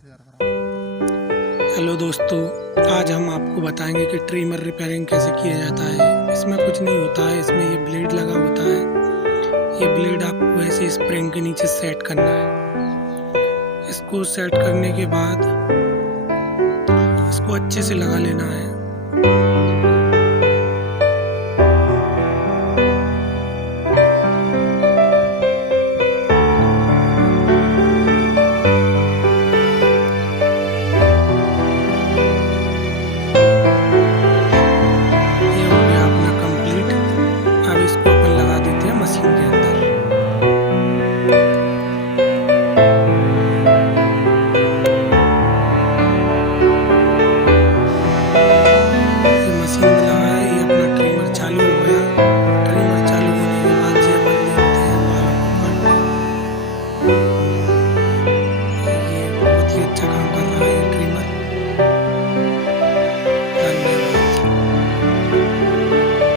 Hello दोस्तों, आज हम आपको बताएंगे कि ट्रिमर रिपेयरिंग कैसे किया जाता है। इसमें कुछ नहीं होता है, इसमें ये ब्लेड लगा होता है। ये ब्लेड आपको ऐसे स्प्रिंग के नीचे सेट करना है। इसको सेट करने के बाद इसको अच्छे से लगा लेना है।